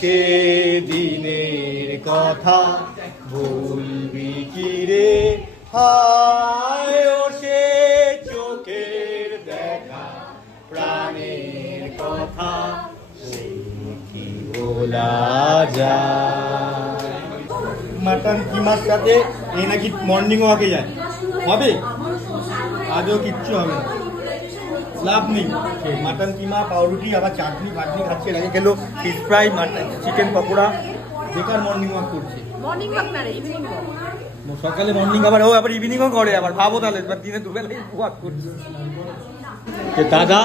সেদিনের কথা ভুলবি কি রে, হায় ও সে চোখের দেখা প্রাণের কথা কি বলা যায়। মাটন কিমার সাথে এই নাকি মর্নিং ওয়াকে যায়, হবে? আজও কিচ্ছু হবে না, লাভ নেই। মাটন কিমা, পাউরুটি, আবার চাটনি ফাটনি খাচ্ছে, আগে খেলো fish fry, mutton chicken pakora, বেকার মর্নিং ওয়াক করছে। মর্নিং ওয়াক না রে, ইভিনিং ওয়াক। সকালে মর্নিং আবার ও আবার ইভিনিংও করে, আবার ভাবো তাহলে এবার দিনে দুবেলাই ওয়াক করছে। দাদা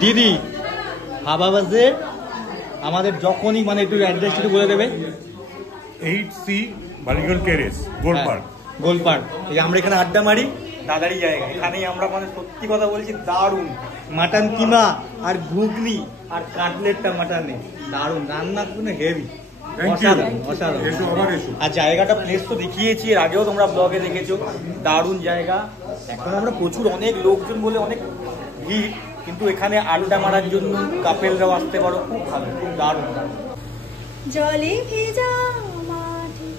দিদি হাবা বাজে আমাদের যখনই মানে একটু অ্যাড্রেসটা একটু বলে দেবে। 8C Ballygunge terrace, Golpark. গোলপার্ক, এই আমরা এখানে আড্ডা মারি, দাদারই জায়গা। এখানেই আমরা মানে সত্যি কথা বলছি, দারুণ মাটন কিমা আর ঘুগনি আর কাটলেটটা মাটনে দারুণ, রান্না কোনো হেভি, অসাধারণ অসাধারণ। আর জায়গাটা প্লেস তো দেখিয়েছি এর আগেও, তোমরা ব্লগে দেখেছো, দারুণ জায়গা। এখন আমরা প্রচুর অনেক লোকজন বলে অনেক ভিড়, কিন্তু এখানে আড্ডা মারার জন্য কাপেলরাও আসতে পারো, খুব ভালো, খুব দারুণ। জলে ভেজা মাঠে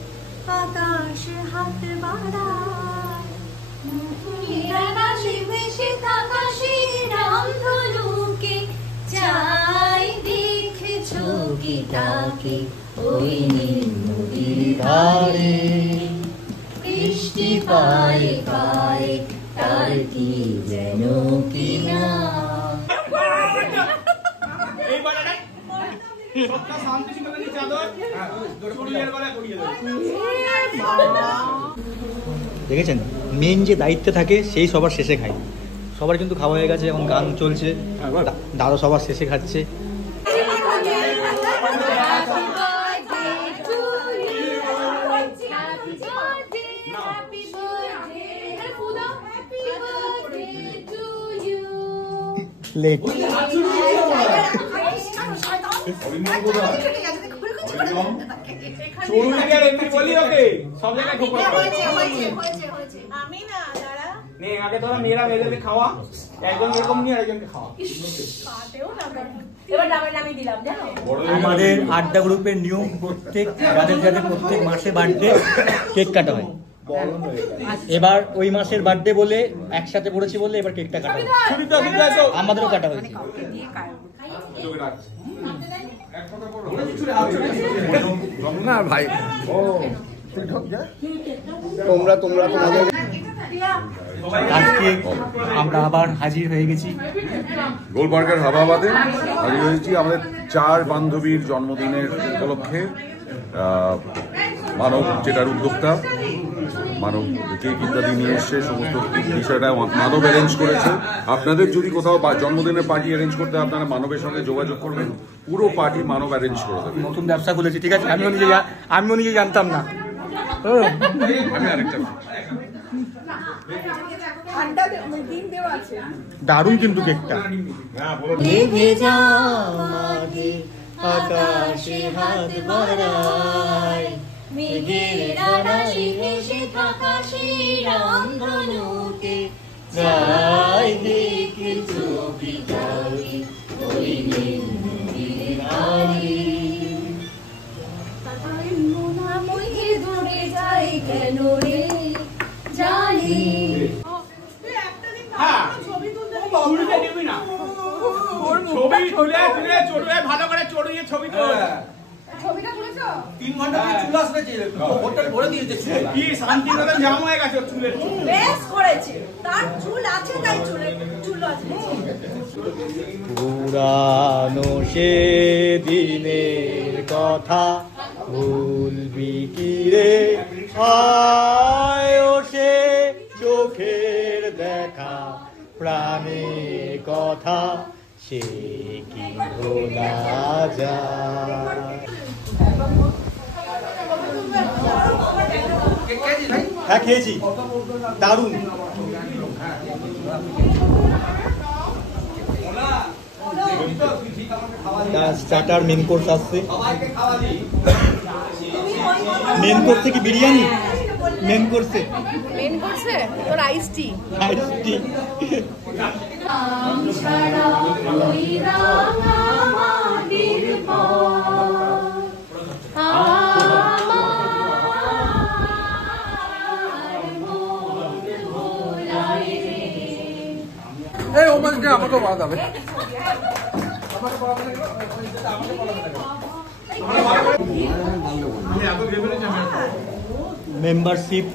আকাশ হাত বাড়ায়, ভেসে থাকা সেই রামধনুকে চাই দেখেছো কি তাকে ওই নদীর ধারে, বৃষ্টি পায়ে পায়ে তার কি যেন কিনা। দেখেছেন, মেন যে দায়িত্বে থাকে সেই সবার শেষে খায়। সবার কিন্তু খাওয়া হয়ে গেছে, এখন গান চলছে, দাদা সবার শেষে খাচ্ছে। লেট আমাদের আড্ডা গ্রুপের নিয়ম, প্রত্যেক যাদের যাদের প্রত্যেক মাসে বার্থডে কেক কাটা হয়। এবার ওই মাসের বার্থডে বলে একসাথে পড়েছি বলে এবার কেকটা কাটা হয়, আমাদেরও কাটা হয়েছে। না ভাই, আজকে আমরা আবার হাজির হয়ে গেছি গোলপার্কের হাবাবাদে। হাজির হয়েছি আমাদের 4 বান্ধবীর জন্মদিনের উপলক্ষে। মানব যেটার উদ্যোক্তা, মানব কেক ইত্যাদি নিয়ে এসছে, সমস্ত বিষয়টা মানব অ্যারেঞ্জ করেছে। আপনাদের যদি কোথাও জন্মদিনের পার্টি অ্যারেঞ্জ করতে আপনারা মানবের সঙ্গে যোগাযোগ করবেন, পুরো পার্টি মানব অ্যারেঞ্জ করে দেবে। নতুন ব্যবসা খুলেছি, ঠিক আছে? আমিও নিজে জানতাম না। আমি আরেকটা দারুণ কিন্তু কেকটা। আকাশে হাত বাড়ায়, মেঘের ডানায় ভেসে থাকা সেই রামধনুকে চাই দেখেছো কি তাকে ওই নদীর ধারে, মুখে দূরে যায় কেন রে জানি। ছবি তুলে তুলে চড়ুয়ে ভালো করে চড়িয়ে ছবি তো। ছবিটা তুলেছো? 3 ঘন্টা ধরে চুল আসবে, হোটেল ভরে দিয়েছে চুল। কি শান্তিনিকেতন জাম হয়ে গেছে চুলের। বেশ করেছে, তার চুল আছে তাই চুল আছে। পুরানো সেদিনের কথা ভুলবি কি রে, হায় ও সে চোখের দেখা প্রাণের কথা সে কি ভোলা যায়। হ্যাঁ খেয়েছি, দারুণ। স্টার্টার মেন কোর্স আসছে। মেন কোর্সে কি বিরিয়ানি? মেন কোর্সে তোর আইস টি। ছাড়া ওই রাঙা মাটির পথ আমাকে বলা যাবে মেম্বারশিপ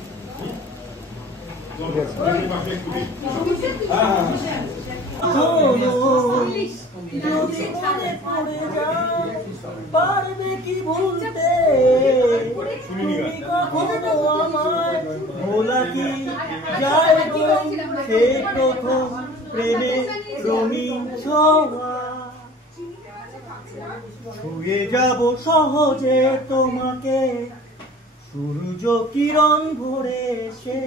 পারবে কি ভুলতে তুমি কখনো আমায় ভোলা কি যায় গো সে প্রথম প্রেমে রঙিন ছোঁয়া ছুঁয়ে যাব সহজে তোমাকে সূর্য কিরণ ভরে এসে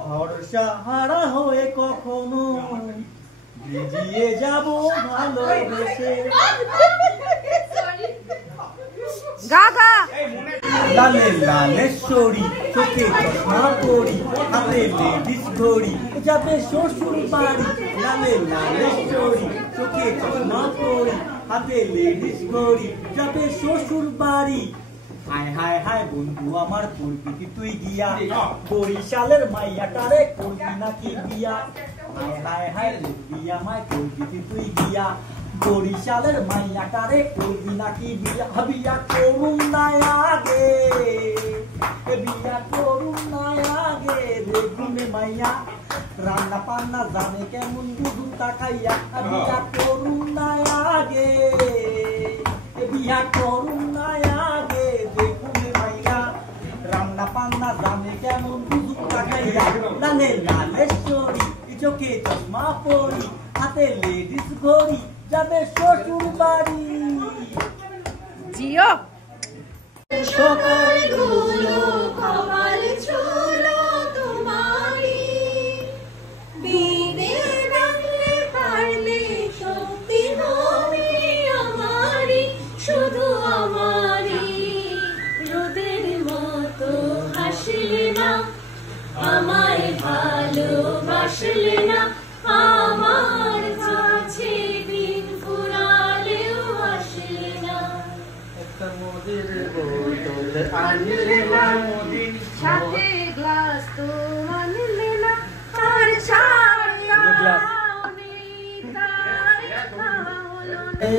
ভরসাহারা হয়ে কখনো ভিজিয়ে যাব ভালোবেসে লালে লালেশ্বরী চোখে চশমা পরি হাতে লেডিস ঘড়ি যাবে শ্বশুর বাড়ি লালে লালেশ্বরী চোখে চশমা পরি হাতে লেডিস ঘড়ি যাবে শ্বশুর বাড়ি হায় হায় হায় বন্ধু আমার করবি কি তুই গিয়া বরিশালের মাইয়াটারে করবি নাকি বিয়া হায় হায় হায় বলবি আমায় করবি কি তুই গিয়া বরিশালের মাইয়াটারে করবি নাকি বিয়া বিয়া করুন না আগে বিয়া করুন না আগে দেখুনে মাইয়া রান্না পান্না জানে কেমন দুধু তাকাইয়া বিয়া করুন না আগে বিয়া করুন না আগে দেখুনে মাইয়া রান্না পান্না জানে কেমন দুধু তাকাইয়া লালে লালেশ্বরী চোখে চশমা পরি হাতে লেডিস ঘড়ি যাবে শ্বশুর বাড়ি জিও সকালগুলো কপাল ছুলো তোমারি বিনে রাখলে পারলে শক্তি হবে আমারি শুধু আমারি রোদের মতো হাসলে না আমায় ভালোবাসলে না আমার কাছে দিন ফুরালেও আসলে না একটা মোদের বোতল আনলে না সাথে গ্লাস তো আনলে না আর ছাড়া নেই তার খাওয়া হলো না।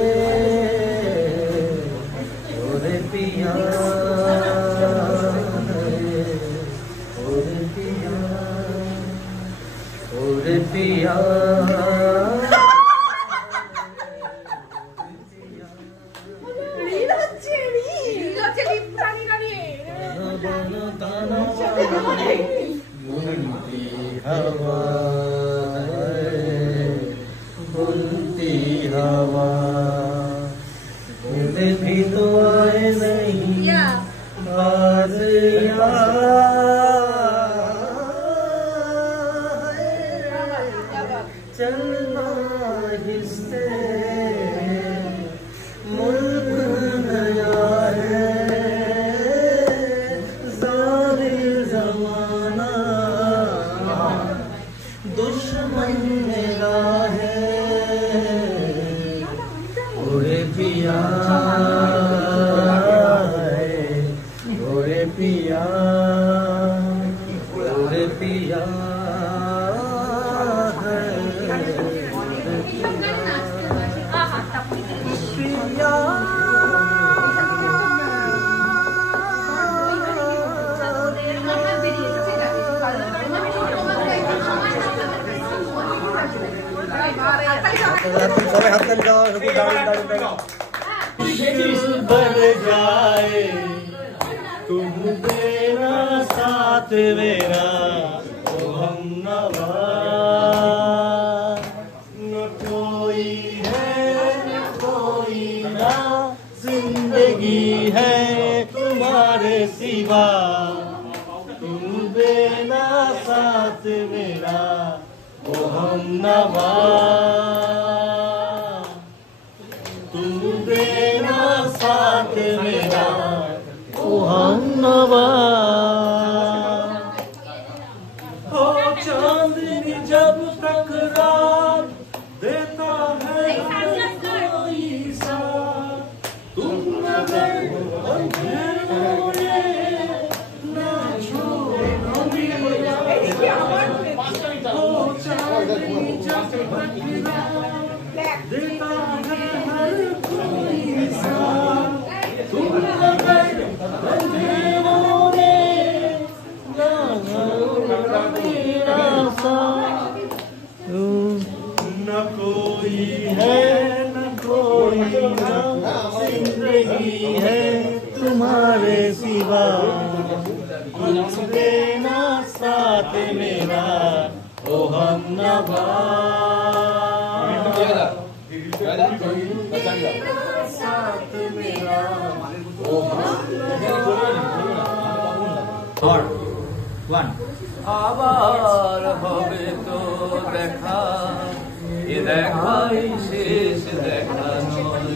ওরে পিয়া ওরে পিয়া ওরে পিয়া बुनती हवा भी तो आए नहीं बाज चलना हिस्से मुल्क नया है जालिम जमाना दुश्मन मेरा है ओरे पिया ओरे पिया ओरे पिया সবাই হাত তালি দাও दारुण बन जाए तुम देना साथ मेरा ओ हम नवा न कोई है न कोई ना जिंदगी है तुम्हारे सिवा तुम देना साथ मेरा ओ हम नवा तुम देना साथ मेरा ओ हम नवा हो चांदनी जब तक रात देता है कोई साथ तुम मगर अंधेरों में ना छोड़ोगे हो चांदनी जब तक जिंदगी है तुम्हारे सिवा कुछ देना साथ मेरा ओ हमनवा साथ मेरा ओ আবার হবে তো দেখা এ দেখাই শেষ দেখা নয়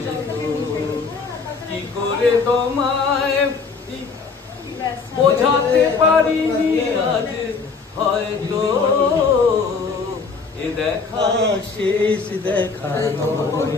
কি করে তোমায় বোঝাতে পারিনি আজ হয়তো এ দেখা শেষ দেখা নয়